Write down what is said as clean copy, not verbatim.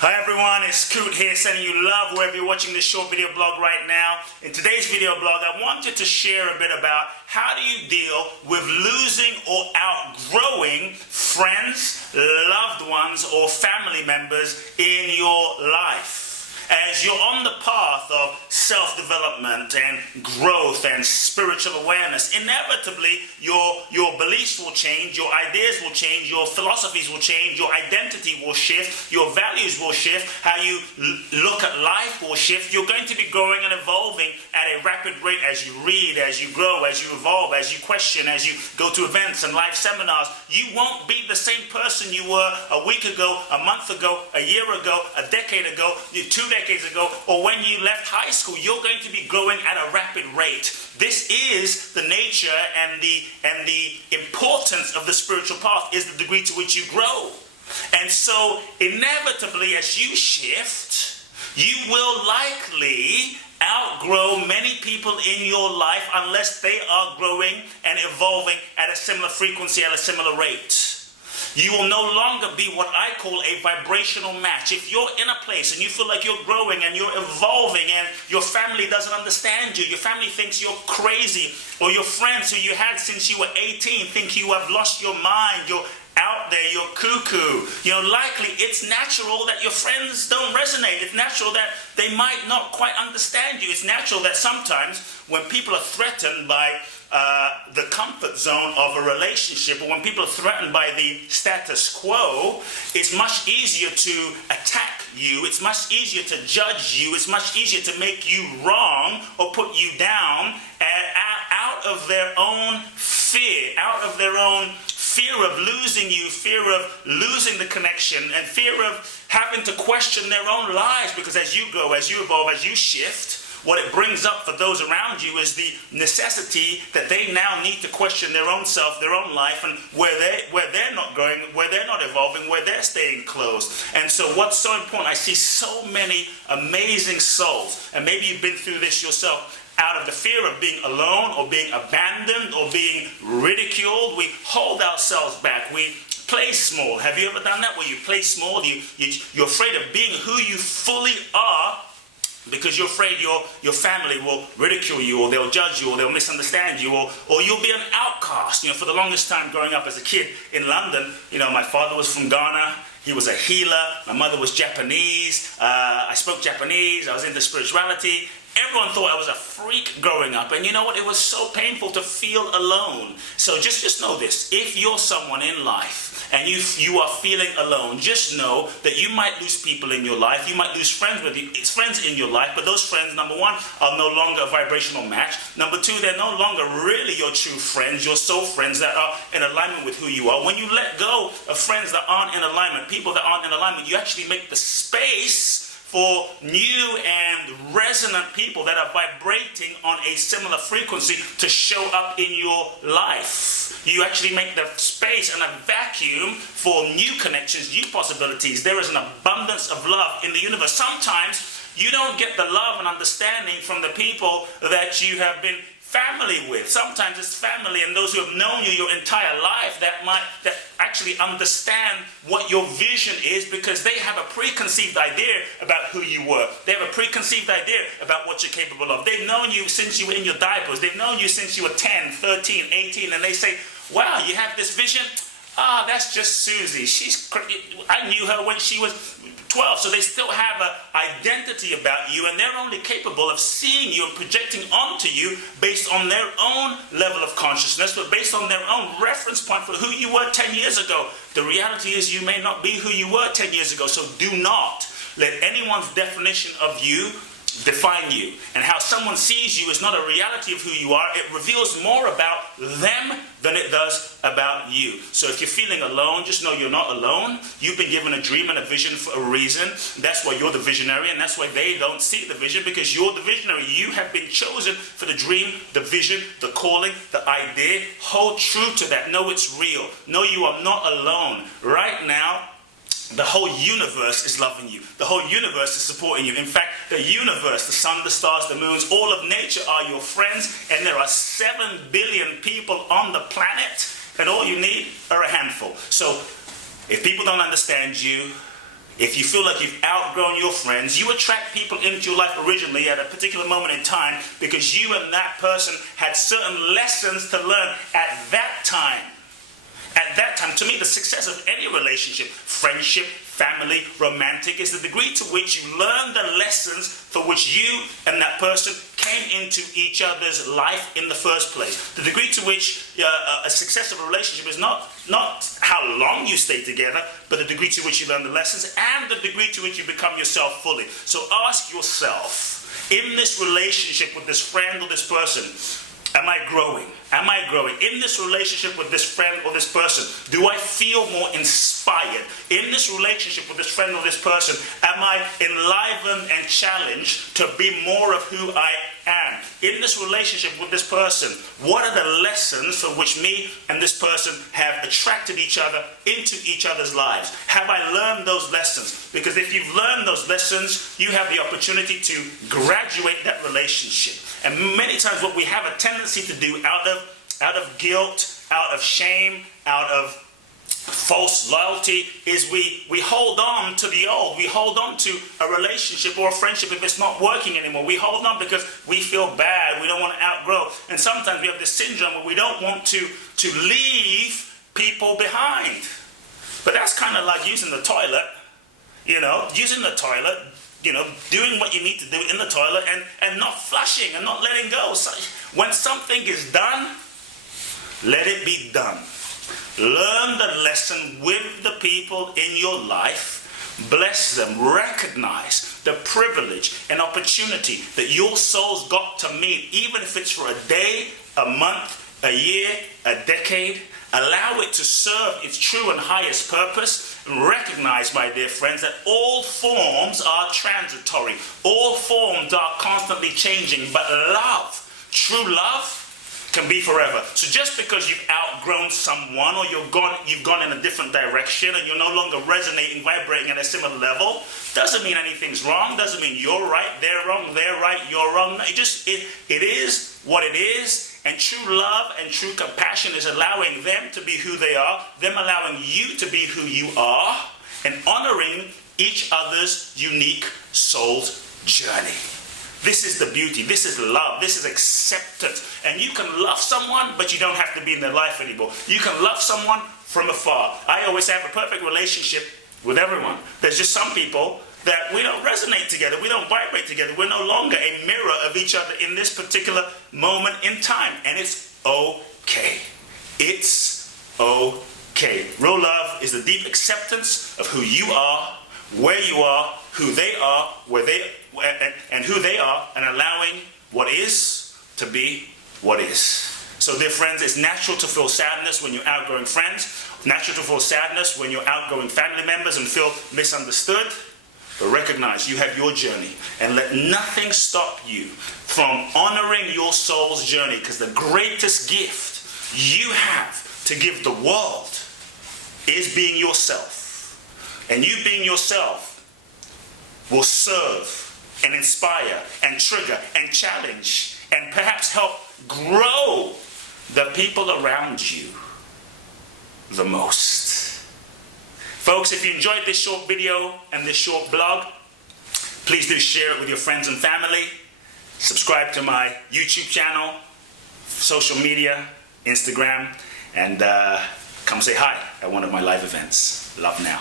Hi everyone, it's Kute here, sending you love wherever you're watching this short video blog right now. In today's video blog, I wanted to share a bit about how do you deal with losing or outgrowing friends, loved ones, or family members in your life. As you're on the path of self-development and growth and spiritual awareness, inevitably your beliefs will change, your ideas will change, your philosophies will change, your identity will shift, your values will shift, how you look at life will shift. You're going to be growing and evolving at a rapid rate as you read, as you grow, as you evolve, as you question, as you go to events and live seminars. You won't be the same person you were a week ago, a month ago, a year ago, a decade ago, 2 decades ago, or when you left high school. You're going to be growing at a rapid rate. This is the nature and the importance of the spiritual path, is the degree to which you grow. And so inevitably, as you shift, you will likely outgrow many people in your life unless they are growing and evolving at a similar frequency, at a similar rate. You will no longer be what I call a vibrational match. If you're in a place and you feel like you're growing and you're evolving and your family doesn't understand you, your family thinks you're crazy, or your friends who you had since you were 18 think you have lost your mind, you're out there, you're cuckoo, likely it's natural that your friends don't resonate. It's natural that they might not quite understand you. It's natural that sometimes when people are threatened by the comfort zone of a relationship, or when people are threatened by the status quo, it's much easier to attack you, it's much easier to judge you, it's much easier to make you wrong or put you down out of their own fear, fear of losing you, fear of losing the connection, and fear of having to question their own lives. Because as you grow, as you evolve, as you shift, what it brings up for those around you is the necessity that they now need to question their own self, their own life, and where they're not growing, where they're not evolving, where they're staying closed. And so what's so important, I see so many amazing souls, and maybe you've been through this yourself, out of the fear of being alone or being abandoned or being ridiculed, we hold ourselves back. We play small. Have you ever done that, where you play small? You're afraid of being who you fully are, because you're afraid your family will ridicule you, or they'll judge you, or they'll misunderstand you, or you'll be an outcast. For the longest time growing up as a kid in London, my father was from Ghana. He was a healer. My mother was Japanese. I spoke Japanese. I was into spirituality. Everyone thought I was a freak growing up, and you know what? It was so painful to feel alone. So just know this: if you're someone in life and you are feeling alone, just know that you might lose people in your life. You might lose friends in your life, but those friends, number one, are no longer a vibrational match. Number two, they're no longer really your true friends, your soul friends that are in alignment with who you are. When you let go of friends that aren't in alignment, people that aren't in alignment, you actually make the space for new and resonant people that are vibrating on a similar frequency to show up in your life. You actually make the space and a vacuum for new connections, new possibilities. There is an abundance of love in the universe. Sometimes you don't get the love and understanding from the people that you have been family with. Sometimes it's family and those who have known you your entire life that actually understand what your vision is, because they have a preconceived idea about who you were. They have a preconceived idea about what you're capable of. They've known you since you were in your diapers. They've known you since you were 10, 13, 18, and they say, wow, you have this vision? That's just Susie. I knew her when she was 12. So they still have an identity about you, and they're only capable of seeing you and projecting onto you based on their own level of consciousness, but based on their own reference point for who you were 10 years ago. The reality is you may not be who you were 10 years ago, so do not let anyone's definition of you define you. And how someone sees you is not a reality of who you are. It reveals more about them than it does about you. So if you're feeling alone, just know you're not alone. You've been given a dream and a vision for a reason. That's why you're the visionary, and that's why they don't see the vision, because you're the visionary. You have been chosen for the dream, the vision, the calling, the idea. Hold true to that. Know it's real. Know you are not alone. Right now, the whole universe is loving you. The whole universe is supporting you. In fact, the universe, the sun, the stars, the moons, all of nature are your friends, and there are 7 billion people on the planet, and all you need are a handful. So if people don't understand you, If you feel like you've outgrown your friends, you attract people into your life originally at a particular moment in time because you and that person had certain lessons to learn at that time. At that time, to me, the success of any relationship, friendship, family, romantic, is the degree to which you learn the lessons for which you and that person came into each other's life in the first place. The degree to which a successful relationship is not how long you stay together, but the degree to which you learn the lessons and the degree to which you become yourself fully. So ask yourself, in this relationship with this friend or this person, am I growing? Am I growing? In this relationship with this friend or this person, do I feel more inspired? In this relationship with this friend or this person, am I enlivened and challenged to be more of who I am? In this relationship with this person, what are the lessons for which me and this person have attracted each other into each other's lives? Have I learned those lessons? Because if you've learned those lessons, you have the opportunity to graduate that relationship. And many times what we have a tendency to do out of guilt, out of shame, out of false loyalty is we hold on to the old. We hold on to a relationship or a friendship if it's not working anymore. We hold on because we feel bad. We don't want to outgrow. And sometimes we have this syndrome where we don't want to leave people behind. But that's kind of like using the toilet, using the toilet, doing what you need to do in the toilet and not flushing and not letting go. So when something is done, let it be done. Learn the lesson with the people in your life. Bless them. Recognize the privilege and opportunity that your soul's got to meet, even if it's for a day, a month, a year, a decade. Allow it to serve its true and highest purpose. And recognize, my dear friends, that all forms are transitory. All forms are constantly changing. But love, true love, can be forever. So just because you've outgrown someone or you've gone in a different direction and you're no longer resonating, vibrating at a similar level, doesn't mean anything's wrong. Doesn't mean you're right, they're wrong, they're right, you're wrong. It is what it is. And true love and true compassion is allowing them to be who they are, them allowing you to be who you are, and honoring each other's unique soul's journey. This is the beauty. This is love. This is acceptance. And you can love someone, but you don't have to be in their life anymore. You can love someone from afar. I always have a perfect relationship with everyone. There's just some people that we don't resonate together. We don't vibrate together. We're no longer a mirror of each other in this particular moment in time. And it's okay. It's okay. Real love is the deep acceptance of who you are, where you are, who they are, and who they are, and allowing what is to be what is. So, dear friends, it's natural to feel sadness when you're outgrowing friends, natural to feel sadness when you're outgrowing family members and feel misunderstood. But recognize you have your journey, and let nothing stop you from honoring your soul's journey, because the greatest gift you have to give the world is being yourself. And you being yourself will serve and inspire and trigger and challenge and perhaps help grow the people around you the most. Folks, if you enjoyed this short video and this short blog, please do share it with your friends and family. Subscribe to my YouTube channel, social media, Instagram, and come say hi at one of my live events. Love now.